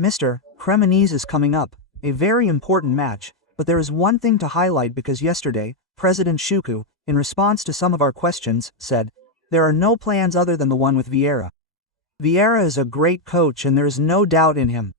Mr. Cremonese is coming up, a very important match, but there is one thing to highlight because yesterday, President Shuku, in response to some of our questions, said, there are no plans other than the one with Vieira. Vieira is a great coach and there is no doubt in him.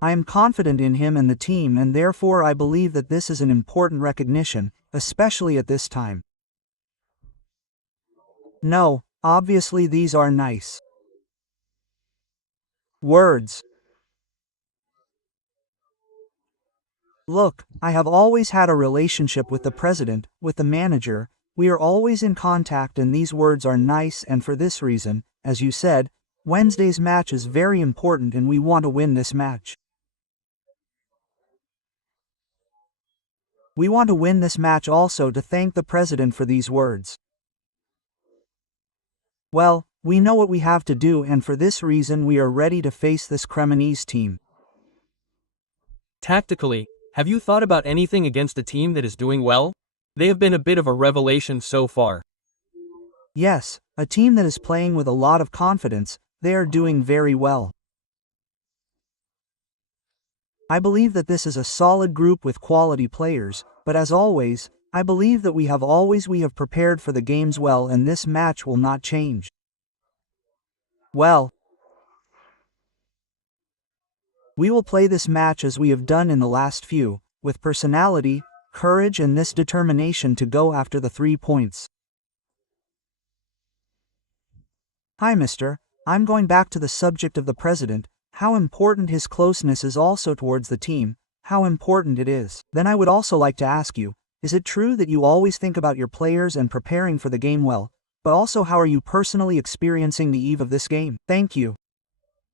I am confident in him and the team and therefore I believe that this is an important recognition, especially at this time. No, obviously these are nice words. Look, I have always had a relationship with the president, with the manager, we are always in contact and these words are nice and for this reason, as you said, Wednesday's match is very important and we want to win this match. We want to win this match also to thank the president for these words. Well, we know what we have to do and for this reason we are ready to face this Cremonese team. Tactically, have you thought about anything against a team that is doing well? They have been a bit of a revelation so far. Yes, a team that is playing with a lot of confidence, they are doing very well. I believe that this is a solid group with quality players, but as always, I believe that we have prepared for the games well and this match will not change. Well, we will play this match as we have done in the last few, with personality, courage and this determination to go after the 3 points. Hi Mr. I'm going back to the subject of the president, how important his closeness is also towards the team, how important it is. Then I would also like to ask you, is it true that you always think about your players and preparing for the game well, but also how are you personally experiencing the eve of this game? Thank you.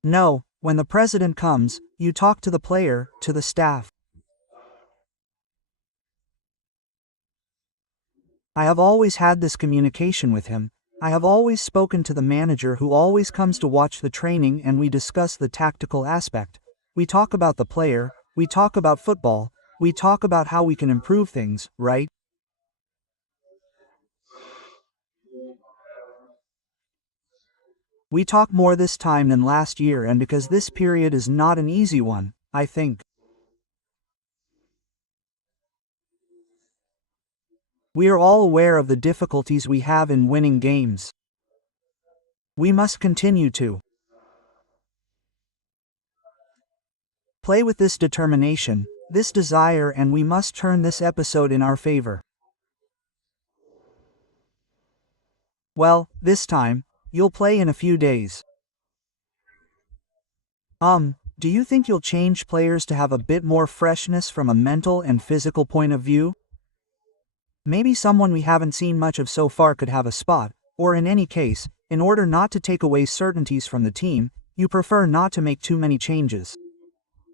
No, when the president comes, you talk to the player, to the staff. I have always had this communication with him. I have always spoken to the manager who always comes to watch the training and we discuss the tactical aspect. We talk about the player, we talk about football, we talk about how we can improve things, right? We talk more this time than last year and because this period is not an easy one, I think. We are all aware of the difficulties we have in winning games. We must continue to play with this determination, this desire and we must turn this episode in our favor. Well, this time, you'll play in a few days. Do you think you'll change players to have a bit more freshness from a mental and physical point of view? Maybe someone we haven't seen much of so far could have a spot, or in any case, in order not to take away certainties from the team, you prefer not to make too many changes.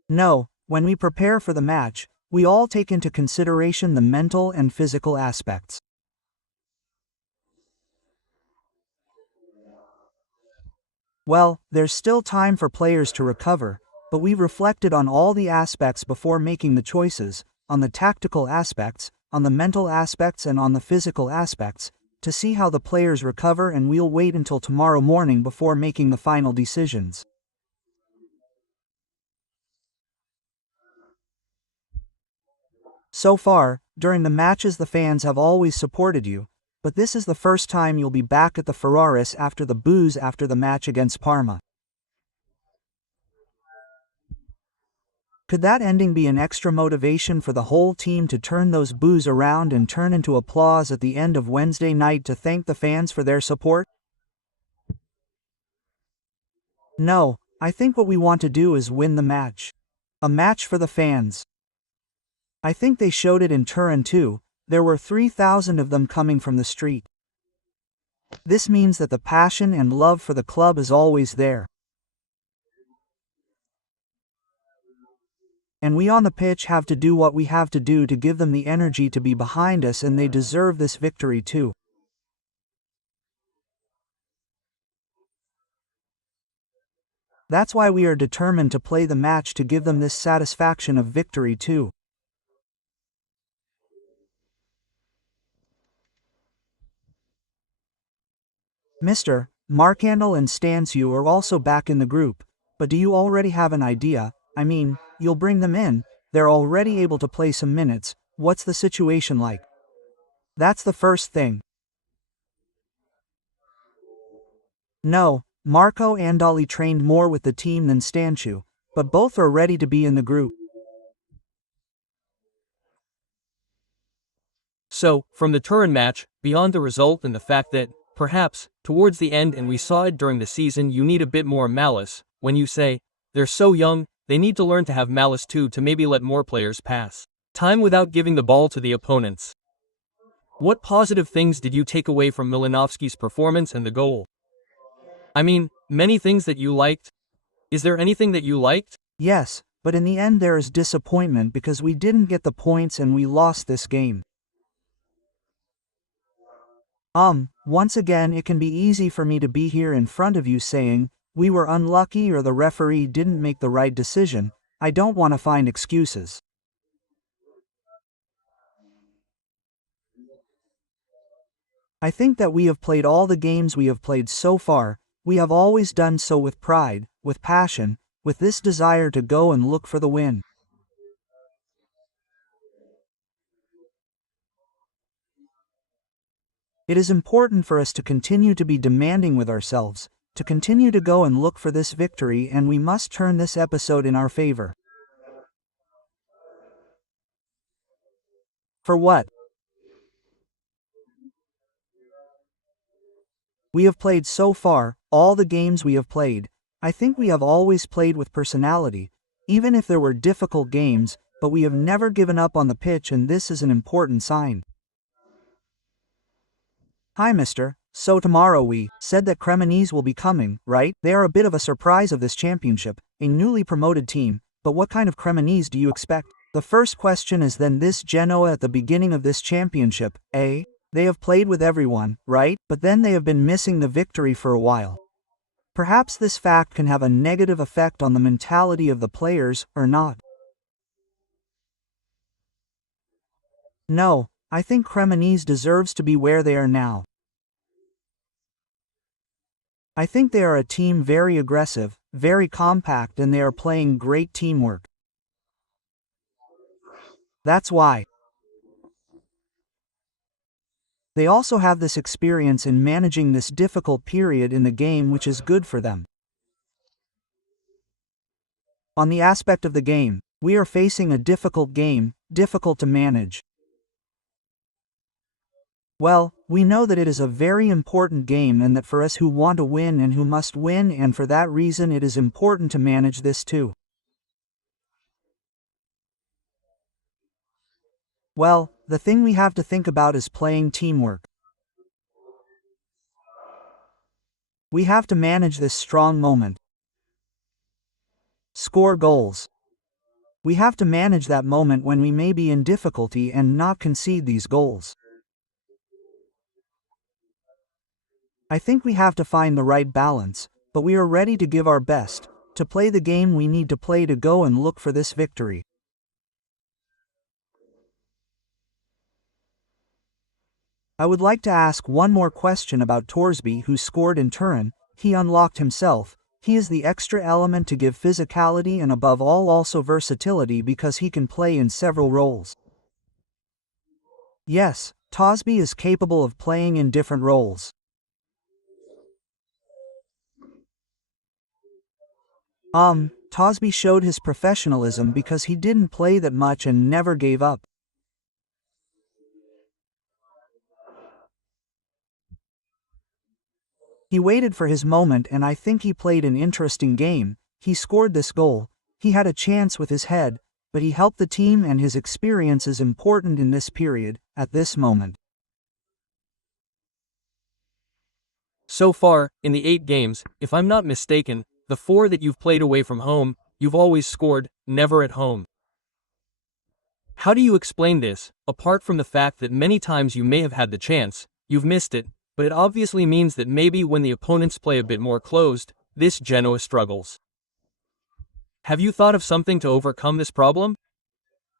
No, when we prepare for the match, we all take into consideration the mental and physical aspects. Well, there's still time for players to recover, but we reflected on all the aspects before making the choices, on the tactical aspects, on the mental aspects and on the physical aspects, to see how the players recover and we'll wait until tomorrow morning before making the final decisions. So far, during the matches the fans have always supported you, but this is the first time you'll be back at the Ferraris after the boos after the match against Parma. Could that ending be an extra motivation for the whole team to turn those boos around and turn into applause at the end of Wednesday night to thank the fans for their support? No, I think what we want to do is win the match. A match for the fans. I think they showed it in Turin too, there were 3,000 of them coming from the street. This means that the passion and love for the club is always there. And we on the pitch have to do what we have to do to give them the energy to be behind us and they deserve this victory too. That's why we are determined to play the match to give them this satisfaction of victory too. Mr. Markandel and Stansu are also back in the group. But do you already have an idea? I mean, you'll bring them in, they're already able to play some minutes, what's the situation like? That's the first thing. No, Marco Andali trained more with the team than Stanchu, but both are ready to be in the group. So, from the Turin match, beyond the result and the fact that, perhaps, towards the end and we saw it during the season, you need a bit more malice, when you say, they're so young, they need to learn to have malice too, to maybe let more players pass time without giving the ball to the opponents. What positive things did you take away from Milinovski's performance and the goal? I mean, many things that you liked. Is there anything that you liked? Yes, but in the end there is disappointment because we didn't get the points and we lost this game. Once again it can be easy for me to be here in front of you saying, we were unlucky or the referee didn't make the right decision. I don't want to find excuses. I think that we have played all the games we have played so far, we have always done so with pride, with passion, with this desire to go and look for the win. It is important for us to continue to be demanding with ourselves, to continue to go and look for this victory, and we must turn this episode in our favor. For what? We have played so far, all the games we have played, I think we have always played with personality, even if there were difficult games, but we have never given up on the pitch, and this is an important sign. Hi mister, so tomorrow we said that Cremonese will be coming, right? They are a bit of a surprise of this championship, a newly promoted team, but what kind of Cremonese do you expect? The first question is then this Genoa at the beginning of this championship, eh? They have played with everyone, right? But then they have been missing the victory for a while. Perhaps this fact can have a negative effect on the mentality of the players, or not. No, I think Cremonese deserves to be where they are now. I think they are a team very aggressive, very compact, and they are playing great teamwork. That's why. They also have this experience in managing this difficult period in the game, which is good for them. On the aspect of the game, we are facing a difficult game, difficult to manage. Well, we know that it is a very important game and that for us who want to win and who must win, and for that reason it is important to manage this too. Well, the thing we have to think about is playing teamwork. We have to manage this strong moment. Score goals. We have to manage that moment when we may be in difficulty and not concede these goals. I think we have to find the right balance, but we are ready to give our best, to play the game we need to play to go and look for this victory. I would like to ask one more question about Torsby, who scored in Turin. He unlocked himself. He is the extra element to give physicality and above all also versatility because he can play in several roles. Yes, Torsby is capable of playing in different roles. Torsby showed his professionalism because he didn't play that much and never gave up. He waited for his moment, and I think he played an interesting game. He scored this goal. He had a chance with his head, but he helped the team, and his experience is important in this period, at this moment. So far, in the 8 games, if I'm not mistaken, the 4 that you've played away from home, you've always scored, never at home. How do you explain this, apart from the fact that many times you may have had the chance, you've missed it, but it obviously means that maybe when the opponents play a bit more closed, this Genoa struggles. Have you thought of something to overcome this problem?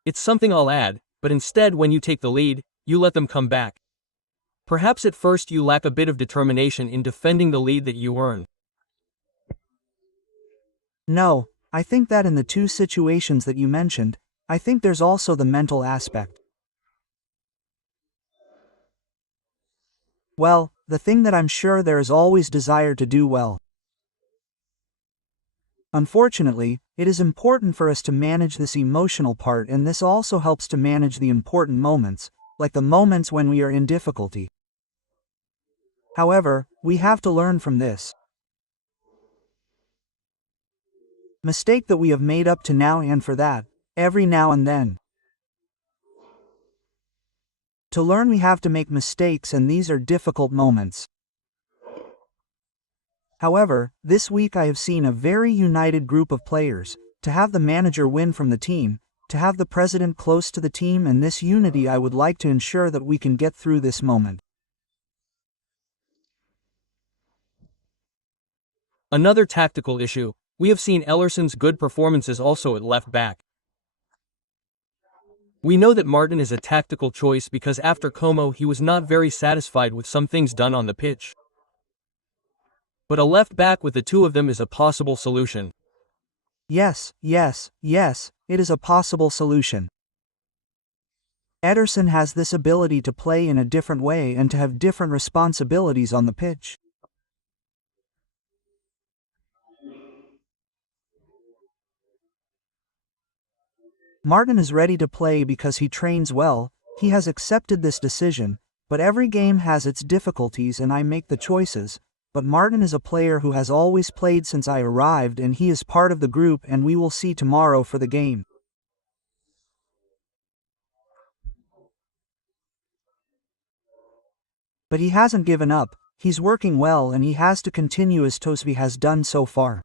It's something I'll add, but instead when you take the lead, you let them come back. Perhaps at first you lack a bit of determination in defending the lead that you earn. No, I think that in the two situations that you mentioned, I think there's also the mental aspect. Well, the thing that I'm sure there is always desire to do well. Unfortunately, it is important for us to manage this emotional part, and this also helps to manage the important moments, like the moments when we are in difficulty. However, we have to learn from this mistake that we have made up to now, and for that, every now and then. To learn, we have to make mistakes, and these are difficult moments. However, this week I have seen a very united group of players, to have the manager win from the team, to have the president close to the team, and this unity I would like to ensure that we can get through this moment. Another tactical issue, we have seen Ellerson's good performances also at left back. We know that Martin is a tactical choice because after Como he was not very satisfied with some things done on the pitch. But a left back with the two of them is a possible solution. Yes, it is a possible solution. Ederson has this ability to play in a different way and to have different responsibilities on the pitch. Martin is ready to play because he trains well, he has accepted this decision, but every game has its difficulties and I make the choices, but Martin is a player who has always played since I arrived, and he is part of the group, and we will see tomorrow for the game. But he hasn't given up, he's working well, and he has to continue as Tosby has done so far.